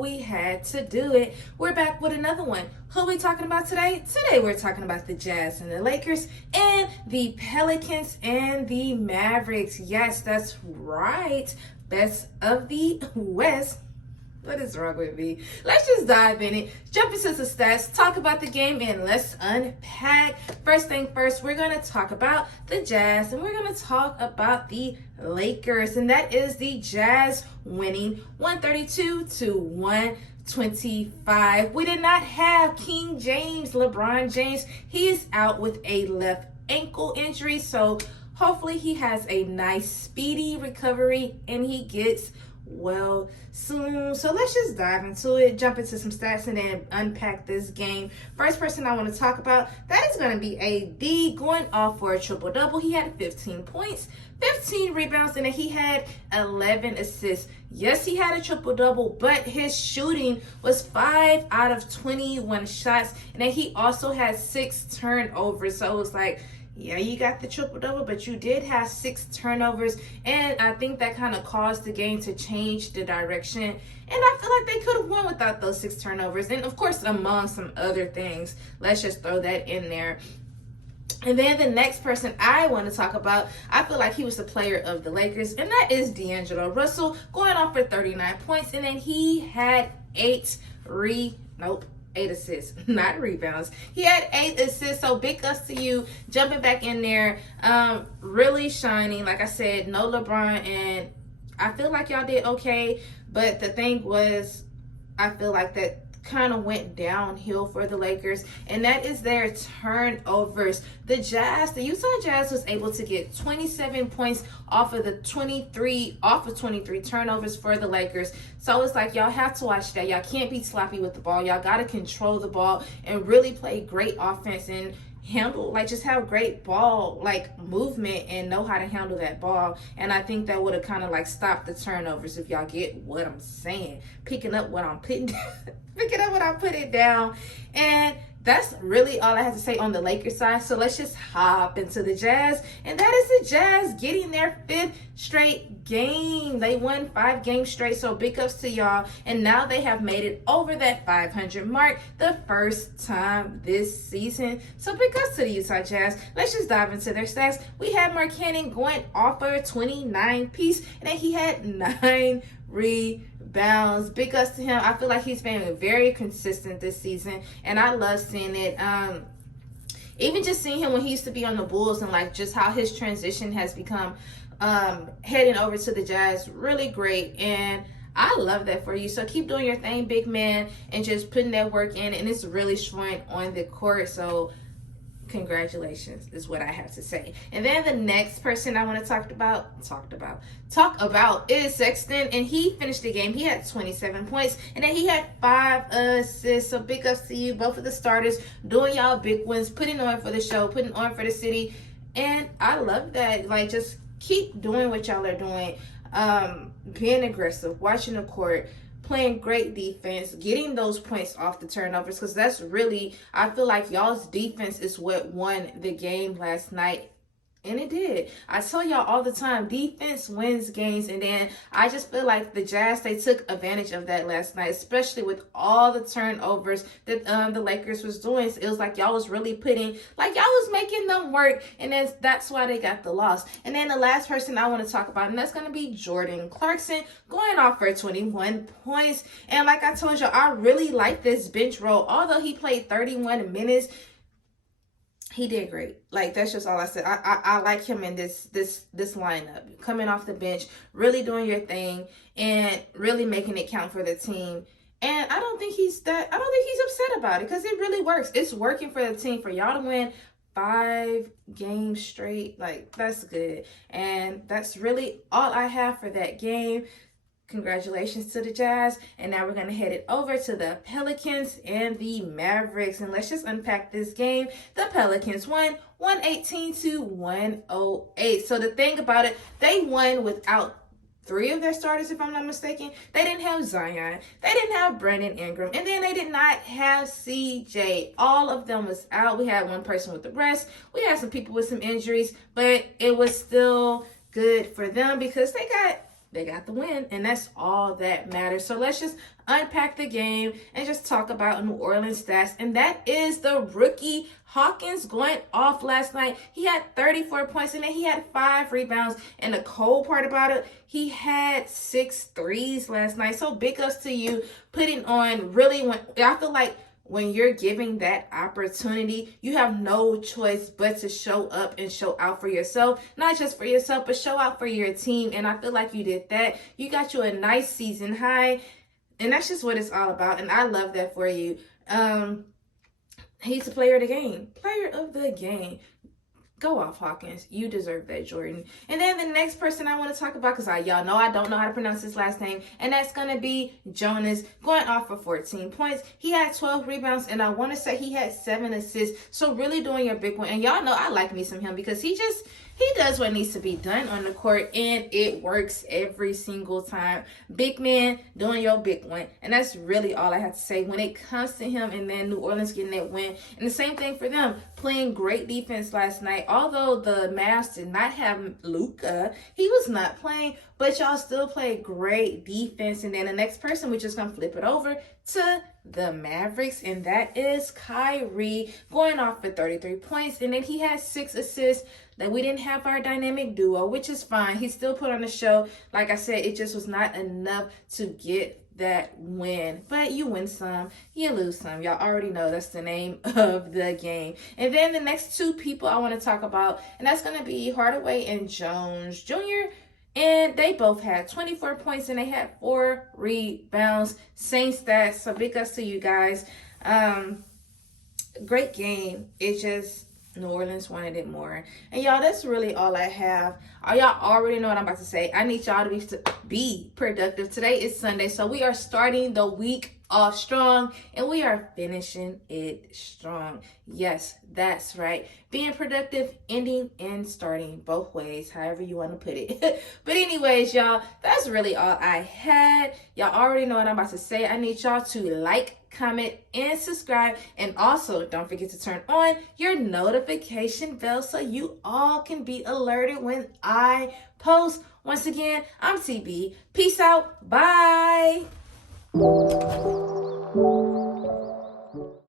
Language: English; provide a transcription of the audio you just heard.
we had to do it. We're back with another one. Who are we talking about today? Today we're talking about the Jazz and the Lakers and the Pelicans and the Mavericks. Yes, that's right. Best of the West. What is wrong with me? Let's just dive in it. Jump into the stats, talk about the game, and let's unpack. First thing first, we're going to talk about the Jazz, and we're going to talk about the Lakers. And that is the Jazz winning 132-125. We did not have King James, LeBron James. He is out with a left ankle injury, so hopefully he has a nice, speedy recovery, and he gets well soon. So let's just dive into it, jump into some stats, and then unpack this game. First person I want to talk about, that is going to be AD, going off for a triple-double. He had 15 points, 15 rebounds, and then he had 11 assists. Yes, he had a triple-double, but his shooting was 5 out of 21 shots, and then he also had 6 turnovers. So it was like, yeah, you got the triple-double, but you did have 6 turnovers, and I think that kind of caused the game to change the direction, and I feel like they could have won without those 6 turnovers, and of course, among some other things. Let's just throw that in there. And then the next person I want to talk about, I feel like he was the player of the Lakers, and that is D'Angelo Russell, going off for 39 points, and then he had 8 assists, not rebounds. He had 8 assists, so big ups to you, jumping back in there, really shining. Like I said, no LeBron, and I feel like y'all did okay, but the thing was, I feel like that kind of went downhill for the Lakers, and that is their turnovers. The Utah Jazz was able to get 27 points off of 23 turnovers for the Lakers. So it's like, y'all have to watch that. Y'all can't be sloppy with the ball. Y'all got to control the ball and really play great offense and handle, like, just have great ball, like, movement and know how to handle that ball. And I think that would have kind of like stopped the turnovers, if y'all get what I'm saying. Picking up what I'm putting down. And that's really all I have to say on the Lakers side. So let's just hop into the Jazz. And that is the Jazz getting their 5th straight game. They won 5 games straight. So big ups to y'all. And now they have made it over that 500 mark the first time this season. So big ups to the Utah Jazz. Let's just dive into their stats. We had Mark Cannon going off for a 29 piece. And then he had 9 rebounds. Big ups to him. I feel like he's been very consistent this season, and I love seeing it. Even just seeing him when he used to be on the Bulls, and like just how his transition has become heading over to the Jazz, really great. And I love that for you. So keep doing your thing, big man, and just putting that work in, and it's really showing on the court. So congratulations is what I have to say. And then the next person I want to talk about is Sexton, and he finished the game. He had 27 points, and then he had 5 assists. So big ups to you, both of the starters, doing y'all big wins, putting on for the show, putting on for the city. And I love that. Like, just keep doing what y'all are doing, being aggressive, watching the court, playing great defense, getting those points off the turnovers, because that's really, I feel like y'all's defense is what won the game last night. And it did. I tell y'all all the time, defense wins games. And then I just feel like the Jazz, they took advantage of that last night, especially with all the turnovers that the Lakers was doing. So it was like y'all was really y'all was making them work. And that's why they got the loss. And then the last person I want to talk about, and that's going to be Jordan Clarkson, going off for 21 points. And like I told y'all, I really like this bench role. Although he played 31 minutes, he did great. Like, that's just all I said. I like him in this lineup, coming off the bench, really doing your thing, and really making it count for the team. And I don't think he's upset about it, because it really works. It's working for the team. For y'all to win 5 games straight, like, that's good. And that's really all I have for that game. Congratulations to the Jazz. And now we're going to head it over to the Pelicans and the Mavericks. And let's just unpack this game. The Pelicans won 118-108. So the thing about it, they won without 3 of their starters, if I'm not mistaken. They didn't have Zion. They didn't have Brandon Ingram. And then they did not have CJ. All of them was out. We had one person with the rest. We had some people with some injuries. But it was still good for them because they got they got the win, and that's all that matters. So let's just unpack the game and just talk about New Orleans stats. And that is the rookie Hawkins going off last night. He had 34 points and then he had 5 rebounds. And the cold part about it, he had 6 threes last night. So big ups to you putting on really when I feel like when you're giving that opportunity, you have no choice but to show up and show out for yourself. Not just for yourself, but show out for your team. And I feel like you did that. You got you a nice season high. And that's just what it's all about. And I love that for you. He's the player of the game. Player of the game. Go off, Hawkins. You deserve that, Jordan. And then the next person I want to talk about, because y'all know I don't know how to pronounce his last name, and that's going to be Jonas, going off for 14 points. He had 12 rebounds, and I want to say he had 7 assists. So really doing your big one. And y'all know I like me some him because he does what needs to be done on the court, and it works every single time. Big man doing your big one. And that's really all I have to say when it comes to him, and then New Orleans getting that win. And the same thing for them, playing great defense last night. Although the Mavs did not have Luka, he was not playing, but y'all still played great defense. And then the next person, we're just going to flip it over to the Mavericks, and that is Kyrie going off for 33 points. And then he had 6 assists. That we didn't have our dynamic duo, which is fine. He still put on the show. Like I said, it just was not enough to get that win. But you win some, you lose some. Y'all already know that's the name of the game. And then the next 2 people I want to talk about, and that's going to be Hardaway and Jones Jr., and they both had 24 points and they had 4 rebounds. Same stats. So big ups to you guys. Great game. It just, New Orleans wanted it more. And y'all, that's really all I have. Y'all already know what I'm about to say. I need y'all to be productive. Today is Sunday, so we are starting the week off strong, and we are finishing it strong. Yes, that's right. Being productive, ending and starting, both ways, however you want to put it. But anyways, y'all, that's really all I had. Y'all already know what I'm about to say. I need y'all to like, comment, and subscribe. And also, don't forget to turn on your notification bell so you all can be alerted when I post. Once again, I'm TB. Peace out. Bye.